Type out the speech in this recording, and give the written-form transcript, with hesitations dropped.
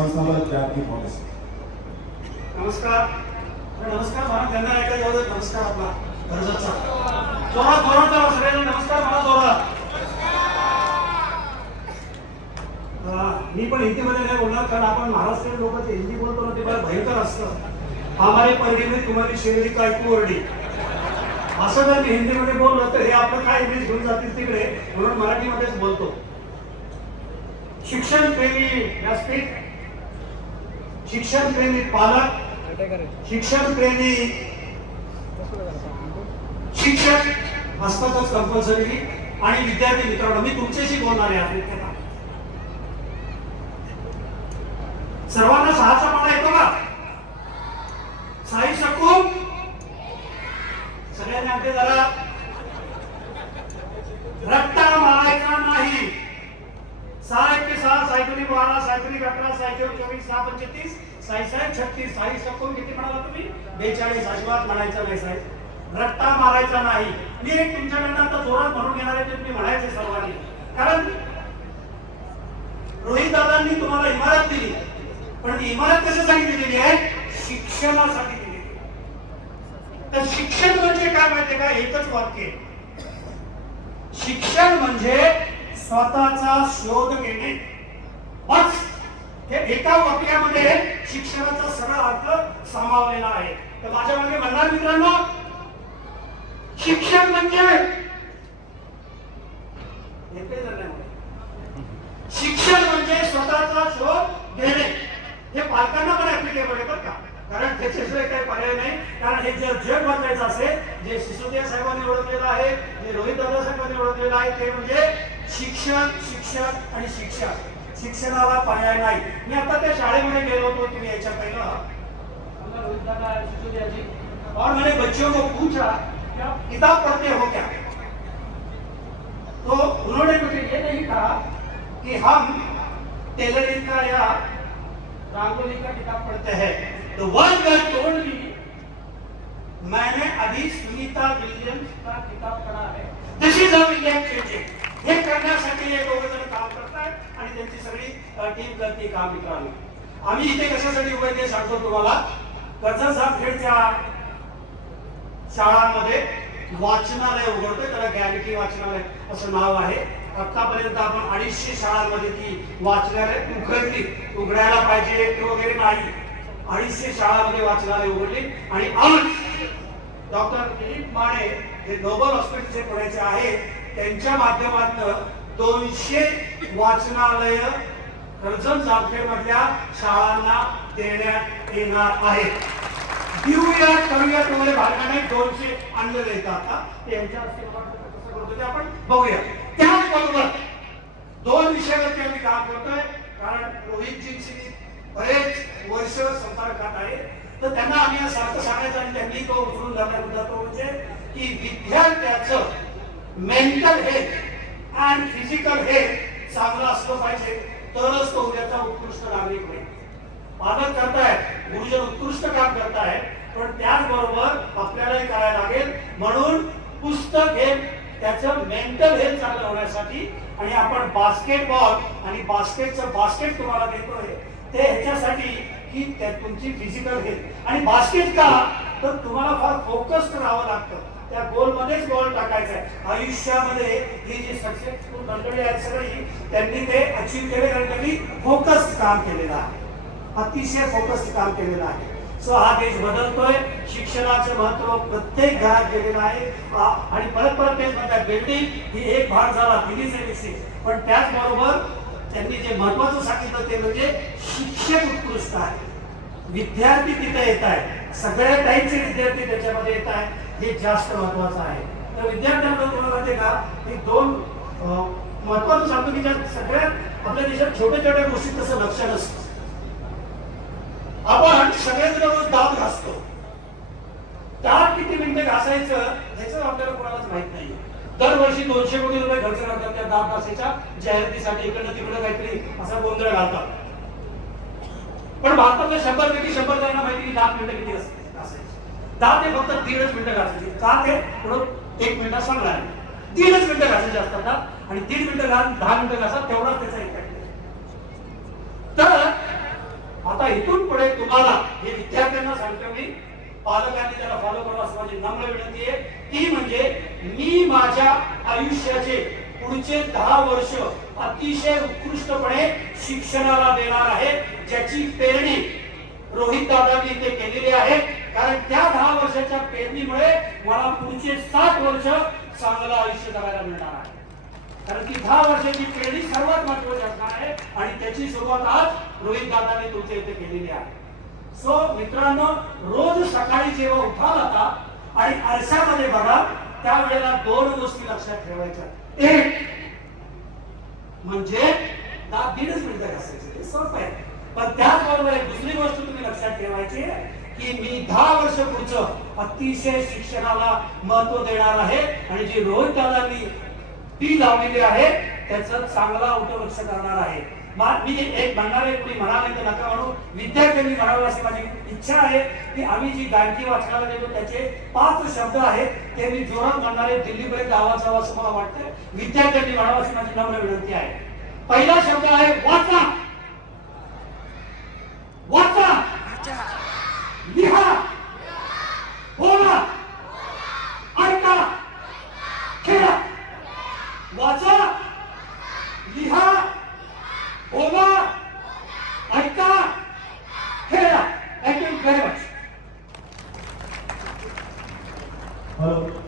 नमस्कार नमस्कार मला त्यांना ऐकायला जाऊ दे. नमस्कार आपला गरजेचा जोरात जोरात सगळ्यांना नमस्कार मला जोरात. मी पण हिंदीमध्ये नाही बोलणार कारण आपण महाराष्ट्रीयन लोक जे हिंदी बोलतो ना ते फार भयंकर असतं. हमारी पडली में तुम्हारी शेरी काय कुरडी असं जर मी हिंदीमध्ये बोललो तर हे आपलं काय इमेज घेऊन जातील तिकडे, म्हणून मराठीमध्येच बोलतो. शिक्षण प्रेमी व्यासपीठ, शिक्षण प्रेमी पालक, शिक्षण प्रेमी शिक्षक असतातच कंपल्सरी आणि विद्यार्थी मित्रांनो मी तुमच्याशी बोलणार आहे. सर्वांना सहाचा पाडा येतो का? साई शकू सगळ्यांनी आमचे जरा रट्टा मारायचा नाही. 6 1 6 सायकली 12 सायकली 18 सायकल 24 6 35 साई 36 साई शकून किती म्हणाला तुम्ही? 42. अजिबात म्हणायचं नाही साहेब, रट्टा मारायचा नाही. मी एक तुमच्याकडनं आता जोरात म्हणून घेणार आहे ते तुम्ही म्हणायचे सर्वांनी. कारण रोहित दादांनी तुम्हाला इमारत दिली, पण ती इमारत कशासाठी दिलेली आहे? शिक्षणासाठी दिलेली. तर शिक्षण म्हणजे काय माहितीये का? एकच वाक्य, शिक्षण म्हणजे स्वतःचा शोध घेणे. बस हे एका वाक्यामध्ये शिक्षणाचा सरळ अर्थ सामावलेला आहे. तर माझ्या मागे म्हणणार मित्रांनो, शिक्षण म्हणजे शिक्षण म्हणजे स्वतःचा शोध घेणे. हे पालकांना पण ऍप्लिकेबल आहे बरं का, कारण त्याच्याशिवाय काही पर्याय नाही. कारण हे जर जग बदलायचं असेल, जे सिसोदिया साहेबांनी ओळखलेलं आहे, जे रोहित दादा साहेबांनी ओळखलेलं आहे, ते म्हणजे शिक्षण शिक्षण आणि शिक्षण. शिक्षणाला पर्याय नाही. मी आता त्या शाळेमध्ये गेलो होतो, तुम्ही याच्या पहिला रोहित दादा सिसोदिया जी और मैंने बच्चों को पूछा क्या किताब पढ़ते हो क्या? तो उन्होंने मुझे ये नहीं कहा कि हम टेलरिंग का या रंगोली का किताब पढ़ते हैं. तो वन गर्ल टोल्ड मी, मैंने अभी सुनीता विलियम्स का किताब पढ़ा है. दिस इज हाउ इंडिया चेंजिंग. हे करण्यासाठी हे दोघं जण काम करतात आणि त्यांची सगळी टीम करते काम. मित्रांनो, आम्ही इथे कशासाठी उभे ते सांगतो तुम्हाला. कर्जत जामखेडच्या शाळांमध्ये वाचनालय उघडतोय, त्याला गॅरंटी वाचनालय असं नाव आहे. आतापर्यंत आपण 250 शाळांमध्ये ती वाचनालय उघडली. उघडायला पाहिजे ते वगैरे नाही, 250 शाळांमध्ये वाचनालय उघडली. आणि आज डॉक्टर दिलीप माने हे ग्लोबल हॉस्पिटलचे पुण्याचे आहेत, त्यांच्या माध्यमातून 200 वाचनालय कर्जत जामखेड मधल्या शाळांना देण्यात येणार आहेत. देऊया करूया तुम्हाला भागाने 200 आणलेले आहेत. आता त्यांच्या हस्ते कसं करतो ते आपण बघूया. त्याचबरोबर 2 विषयावरती आम्ही काम करतोय, कारण रोहितजींशी बरेच वर्ष संपर्कात आहे. तर त्यांना आम्ही सारखं सांगायचं आणि त्यांनी तो उचलून धरला मुद्दा तो म्हणजे की विद्यार्थ्याचं mental health and physical health चांगलं असलं पाहिजे, तरच तो उद्याचा उत्कृष्ट नागरिक होईल. पालक करतायत, गुरुजन उत्कृष्ट काम करतायत, पण त्याचबरोबर आपल्यालाही करायला लागेल. म्हणून पुस्तक हे त्याचं मेंटल हेल्थ चांगलं होण्यासाठी आणि आपण बास्केटबॉल आणि बास्केटचं बास्केट तुम्हाला देतोय ते ह्याच्यासाठी की त्या तुमची फिजिकल हेल्थ. आणि बास्केट का? तर तुम्हाला फार फोकस्ड राहावं लागतं, त्या गोल मध्येच गोल टाकायचं आहे. आयुष्यामध्ये ही जी सक्सेसफुल मंडळी आहेत सगळी, त्यांनी ते अचीव केले कारण त्यांनी फोकस्ड काम केलेलं आहे, अतिशय फोकस्ड काम केलेलं आहे. सो हा देश बदलतोय. शिक्षणाचं महत्व प्रत्येक घरात गेलेलं आहे. आणि परत परत तेच म्हणतात, बिल्डिंग ही एक भाग झाला दिल्लीचे विकसित, पण त्याचबरोबर त्यांनी जे महत्वाचं सांगितलं ते म्हणजे शिक्षक उत्कृष्ट आहे, विद्यार्थी तिथे येत आहे, सगळ्या टाईपचे विद्यार्थी त्याच्यामध्ये येत आहे, हे जास्त महत्वाचं आहे. तर विद्यार्थ्यांना तुम्हाला माहिती का, ही 2 महत्वाचं सांगतो की ज्या सगळ्यात आपल्या देशात छोट्या छोट्या गोष्टी तसं लक्ष नसतं. आपण सगळेजण रोज दात घासतो, दात किती मिनिटं घासायचं ह्याचं आपल्याला कोणालाच माहित नाही. दरवर्षी 200 कोटी रुपये खर्च करतात त्या दात घासायच्या जाहिरातीसाठी, इकडनं तिकडं काहीतरी असा गोंधळ घालतात. पण भारतातल्या 100 पैकी 100 जणांना माहिती की दात मिनिटं किती घासायचे. दात हे फक्त 1.5 मिनिटं घासायचे. का ते? थोडं 1 मिनिटात सांगणार आहे, 1.5 मिनिटं घासायचे असतात दात, आणि 1.5 मिनिटं घास 10 मिनिटं घासा, तेवढाच त्याचा इफेक्ट. तर विद्यार्थ्यांना सांगतो मी, पालकांनी त्याला फॉलो करावं असं माझी नम्र विनंती आहे. ती म्हणजे मी माझ्या आयुष्याचे पुढचे 10 वर्ष अतिशय उत्कृष्टपणे शिक्षणाला देणार आहे, ज्याची पेरणी रोहित दादांनी इथे केलेली आहे. कारण त्या 10 वर्षाच्या पेरणीमुळे मला पुढचे 60 वर्ष चांगलं आयुष्य जगायला मिळणार आहे. कारण की 10 वर्षाची पेरणी सर्वात महत्वाची असणार आहे आणि त्याची सुरुवात आज रोहित दादांनी तुमच्या इथे केलेली आहे. सो मित्रांनो, रोज सकाळी जेव्हा उठाल आता आणि आरशामध्ये बघा, त्यावेळेला 2 गोष्टी लक्षात ठेवायच्या. एक म्हणजे 10-1.5 मिनिटं घासायचे, ते सोपं आहे. पण त्याचबरोबर एक दुसरी गोष्ट तुम्ही लक्षात ठेवायची की मी 10 वर्ष पुढचं अतिशय शिक्षणाला महत्व देणार आहे आणि जी रोहित दादांनी ती लावलेली आहे त्याचं चांगला उपलक्ष करणार आहे. मी एक म्हणणारे कोणी म्हणाले तर नका म्हणू, विद्यार्थ्यांनी म्हणावं अशी माझी इच्छा आहे की आम्ही जी गायकी वाचनाला देतो त्याचे 5 शब्द आहेत ते मी जोरात म्हणणारे, दिल्लीपर्यंत आवाज यावा असं मला वाटतं. विद्यार्थ्यांनी म्हणावं अशी माझी नम्र विनंती आहे. पहिला शब्द आहे वाचना.